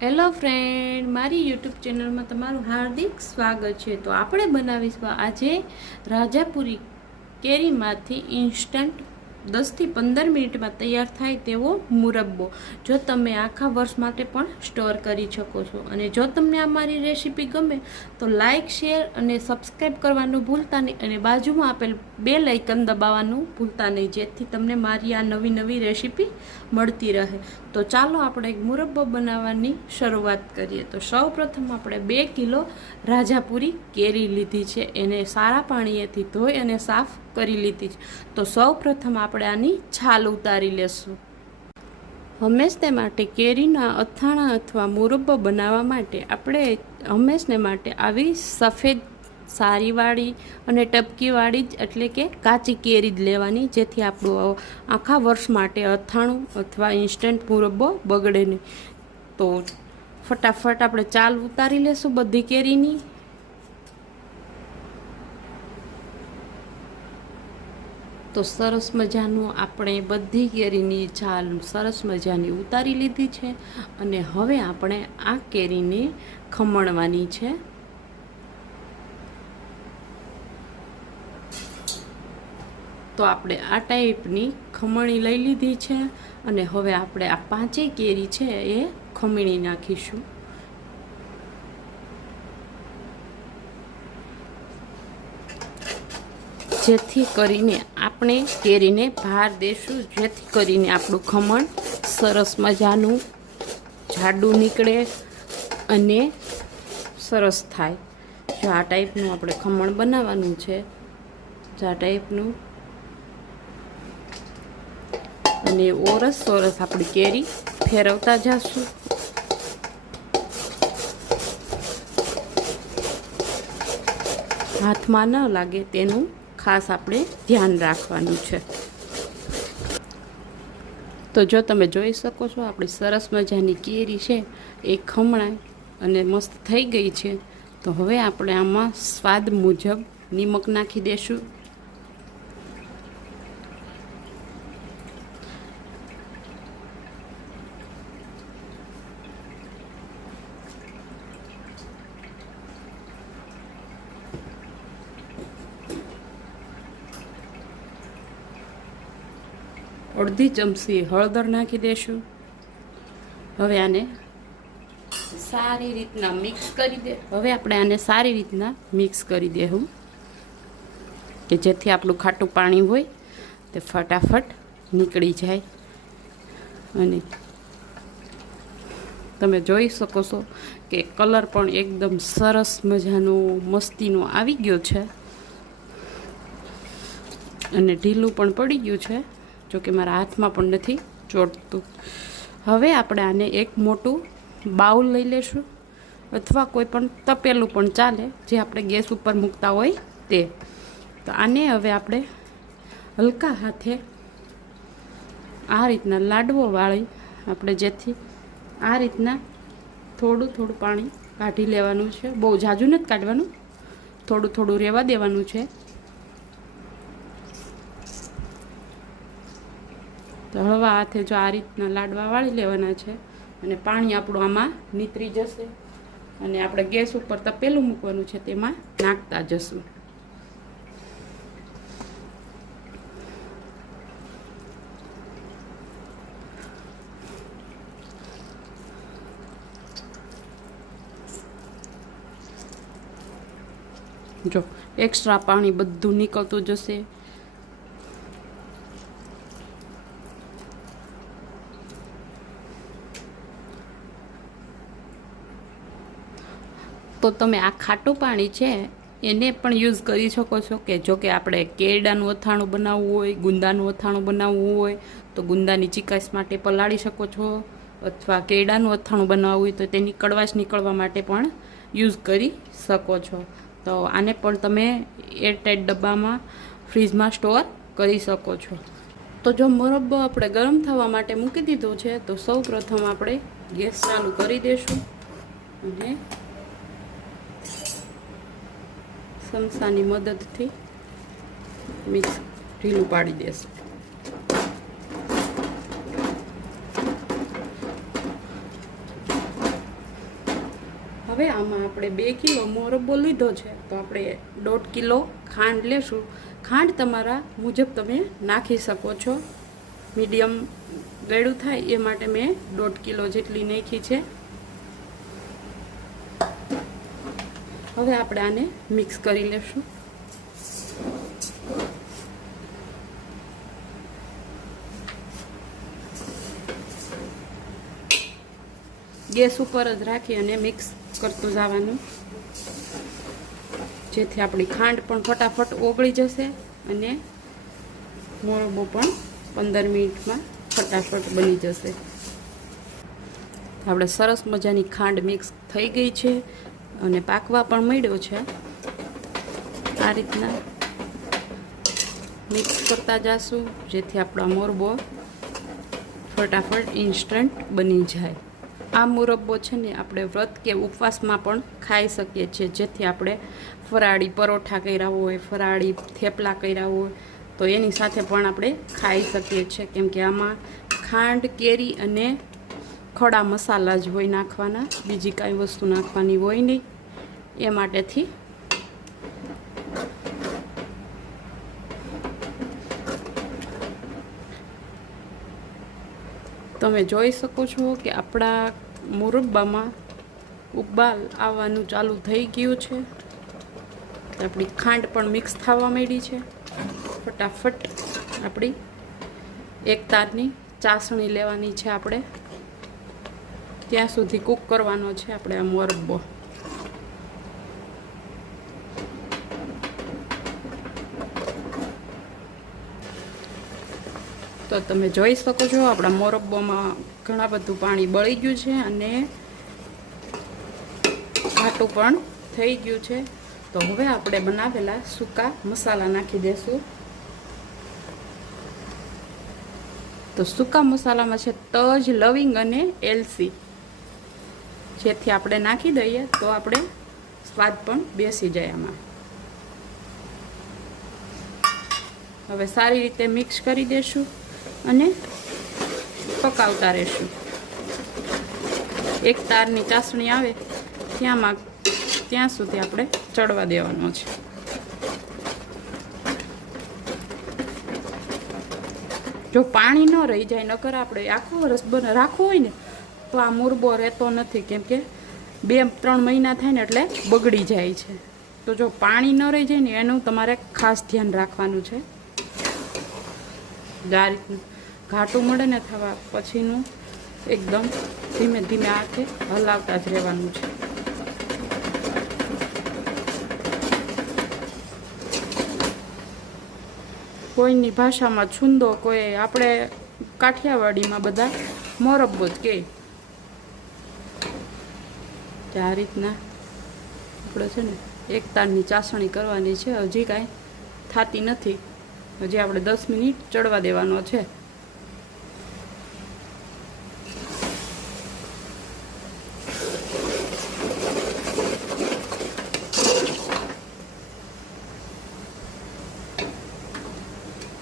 Hello friend મારી YouTube ચેનલમાં તમારું હાર્દિક સ્વાગત છે. તો આપણે બનાવીશું આજે રાજાપુરી કેરીમાંથી ઇન્સ્ટન્ટ દસથી પંદર મિનિટમાં તૈયાર થાય તેવો મુરબ્બો. જો તમે આખા વર્ષ માટે પણ સ્ટોર કરી શકો છો. અને જો તમને આ મારી રેસીપી ગમે, તો લાઇક શેર અને સબસ્ક્રાઈબ કરવાનું ભૂલતા નહીં. અને બાજુમાં આપેલ બે લાઇકન દબાવવાનું ભૂલતા નહીં, જેથી તમને મારી આ નવી નવી રેસીપી મળતી રહે. તો ચાલો આપણે એક મુરબ્બો બનાવવાની શરૂઆત કરીએ. તો સૌ પ્રથમ આપણે બે કિલો રાજાપુરી કેરી લીધી છે. એને સારા પાણીએથી ધોઈ અને સાફ કરી લીધી છે. તો સૌ પ્રથમ આપણે આની છાલ ઉતારી લેશું. હંમેશને માટે કેરીના અથાણા અથવા મુરબ્બો બનાવવા માટે આપણે હંમેશને માટે આવી સફેદ સારીવાળી અને ટપકીવાળી જ, એટલે કે કાચી કેરી જ લેવાની, જેથી આપણું આખા વર્ષ માટે અથાણું અથવા ઇન્સ્ટન્ટ મુરબ્બો બગડે નહીં. તો ફટાફટ આપણે ચાલ ઉતારી લેશું બધી કેરીની. તો સરસ મજાનું આપણે બધી કેરીની છાલ સરસ મજાની ઉતારી લીધી છે, અને હવે આપણે આ કેરીને ખમણવાની છે. તો આપણે આ ટાઈપની ખમણી લઈ લીધી છે અને હવે આપણે આ પાંચેય કેરી છે એ ખમણી નાખીશું. જેથી કરીને આપણે કેરીને બહાર દેશું, જેથી કરીને આપણું ખમણ સરસ મજાનું જાડું નીકળે અને સરસ થાય. જો આ ટાઈપનું આપણે ખમણ બનાવવાનું છે આ ટાઈપનું અને ઓરસ સરસ આપણી કેરી ફેરવતા જશું. હાથમાં ન લાગે તેનું ખાસ આપણે ધ્યાન રાખવાનું છે. તો જો તમે જોઈ શકો છો, આપણી સરસ મજાની કેરી છે એ ખમણાય અને મસ્ત થઈ ગઈ છે. તો હવે આપણે આમાં સ્વાદ મુજબ નિમક નાખી દેશું. અડધી ચમચી હળદર નાખી દેશું. હવે આને સારી રીતના મિક્સ કરી દે. હવે આપણે આને સારી રીતના મિક્સ કરી દેવું કે જેથી આપણું ખાટું પાણી હોય તે ફટાફટ નીકળી જાય. અને તમે જોઈ શકો છો કે કલર પણ એકદમ સરસ મજાનો, મસ્તીનો આવી ગયો છે. અને ઢીલું પણ પડી ગયું છે. જો કે મારા હાથમાં પણ નથી ચોટતું હવે આપણે આને એક મોટું બાઉલ લઈ લેશું અથવા કોઈ પણ તપેલું પણ ચાલે, જે આપણે ગેસ ઉપર મૂકતા હોય તે. તો આને હવે આપણે હલકા હાથે આ રીતના લાડવો વાળી આપણે જેથી આ રીતના થોડું થોડું પાણી કાઢી લેવાનું છે. બહુ ઝાઝું નથી કાઢવાનું. થોડું થોડું રહેવા દેવાનું છે. તો હળવા હાથે જો આ રીતના લાડવા વાળી લેવાના છે અને પાણી આપણું આમાં નીતરી જશે અને આપણે ગેસ ઉપર તપેલું મૂકવાનું છે તેમાં નાખતા જશું. જો એક્સ્ટ્રા પાણી બધું નીકળતું જશે. તો તમે આ ખાટું પાણી છે, એને પણ યુઝ કરી શકો છો કે જો કે આપણે કેરડાનું અથાણું બનાવવું હોય, ગુંદાનું અથાણું બનાવવું હોય, તો ગુંદાની ચિકાસ માટે પલાળી શકો છો. અથવા કેરડાનું અથાણું બનાવવું હોય તો તેની કડવાશ નીકળવા માટે પણ યુઝ કરી શકો છો. તો આને પણ તમે એરટાઈટ ડબ્બામાં ફ્રીજમાં સ્ટોર કરી શકો છો. તો જો મરબ્બો આપણે ગરમ થવા માટે મૂકી દીધું છે, તો સૌ પ્રથમ આપણે ગેસ ચાલુ કરી દઈશું અને સમસાની મદદથી મિક્સ ઢીલું પાડી દેશું. હવે આમાં આપણે બે કિલો મોરબ્બો લીધો છે, તો આપણે દોઢ કિલો ખાંડ લેશું. ખાંડ તમારા મુજબ તમે નાખી શકો છો. મીડિયમ ગળ્યું થાય એ માટે મેં દોઢ કિલો જેટલી નાખી છે. હવે આપણે આને મિક્સ કરી લેશું. ગેસ ઉપર જ રાખી અને મિક્સ કરતું જવાનું. જેથી આપણી ખાંડ પણ ફટાફટ ઓગળી જશે અને મોરબો પણ પંદર મિનિટમાં ફટાફટ બની જશે. આપણે સરસ મજાની ખાંડ મિક્સ થઈ ગઈ છે. અને પાકવા પણ મળ્યો છે. આ રીતના મિક્સ કરતા જાશું, જેથી આપણા મોરબો ફટાફટ ઇન્સ્ટન્ટ બની જાય. આ મુરબ્બો છે ને આપણે વ્રત કે ઉપવાસમાં પણ ખાઈ શકીએ છીએ, જેથી આપણે ફરાળી પરોઠા કર્યા હોય, ફરાળી થેપલા કર્યા હોય, તો એની સાથે પણ આપણે ખાઈ શકીએ છીએ. કેમ કે આમાં ખાંડ, કેરી અને ખડા મસાલા જ હોય નાખવાના, બીજી કાંઈ વસ્તુ નાખવાની હોય નહીં. એ માટેથી તમે જોઈ શકો છો કે આપણા મુરબ્બામાં ઉબાલ આવવાનું ચાલુ થઈ ગયું છે. આપણી ખાંડ પણ મિક્સ થવા માંડી છે. ફટાફટ આપણી એક તારની ચાસણી લેવાની છે આપણે. ત્યાં સુધી કૂક કરવાનો છે આપણે આ મોરબ્બો. તો તમે જોઈ શકો છો, આપણા મોરબ્બોમાં ઘણા બધું પાણી બળી ગયું છે અને ઘાટું પણ થઈ ગયું છે. તો હવે આપણે બનાવેલા સૂકા મસાલા નાખી દેશું. તો સૂકા મસાલામાં છે તજ, લવિંગ અને એલસી. જેથી આપણે નાખી દઈએ તો આપણે સ્વાદ પણ બેસી જાય આમાં. હવે સારી રીતે મિક્સ કરી દેશું અને પકાવતા રહેશું. એક તારની ચાસણી આવે ત્યાંમાં, ત્યાં સુધી આપણે ચડવા દેવાનો છે. જો પાણી ન રહી જાય, નકર આપણે આખો બને, રાખવું હોય ને તો આ મુરબો રહેતો નથી, કેમ કે બે, ત્રણ મહિના થાય ને એટલે બગડી જાય છે. તો જો પાણી ન રહી જાય ને એનું તમારે ખાસ ધ્યાન રાખવાનું છે. આ રીતનું ઘાટું મળે ને થવા પછીનું એકદમ ધીમે ધીમે આખે હલાવતા જ રહેવાનું છે. કોઈની ભાષામાં છુંદો કોઈ, આપણે કાઠિયાવાડીમાં બધા મોરબ્બો જ કહે આ રીતના આપણે છે ને એક તારની ચાસણી કરવાની છે. હજી કાંઈ થતી નથી. હજી આપણે દસ મિનિટ ચડવા દેવાનો છે.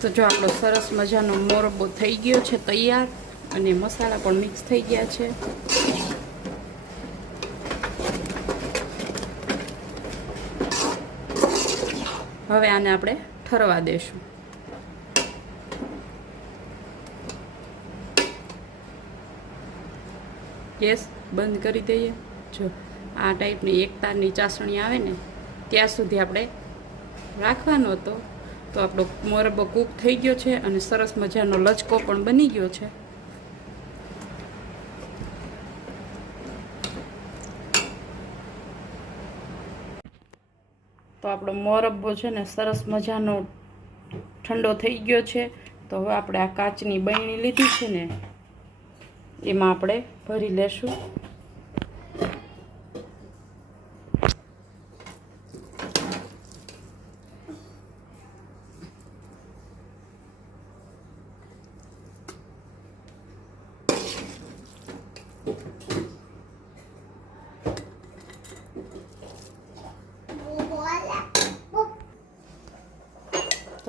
તો જો આપણો સરસ મજાનો મોરબો થઈ ગયો છે તૈયાર અને મસાલા પણ મિક્સ થઈ ગયા છે. હવે આને આપણે ઠરવા દેશું. ગેસ બંધ કરી દઈએ. જો આ ટાઈપની એક તારની ચાસણી આવે ને, ત્યાં સુધી આપણે રાખવાનો હતો. તો આપણો મોરબો કૂક થઈ ગયો છે અને સરસ મજાનો લચકો પણ બની ગયો છે. આપણો મોરબ્બો છે ને સરસ મજાનો ઠંડો થઈ ગયો છે. તો હવે આપણે આ કાચની બહેણી લીધી છે ને, એમાં આપણે ભરી લેશું.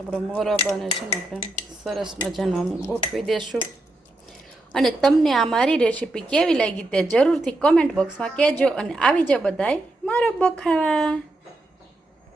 આપણો મોરબાને છે ને આપણે સરસ મજાનો આમ ગોઠવી દેશું. અને તમને આ મારી રેસીપી કેવી લાગી તે જરૂરથી કોમેન્ટ બોક્સમાં કહેજો અને આવી જાઓ બધાય. મારો બખાવા.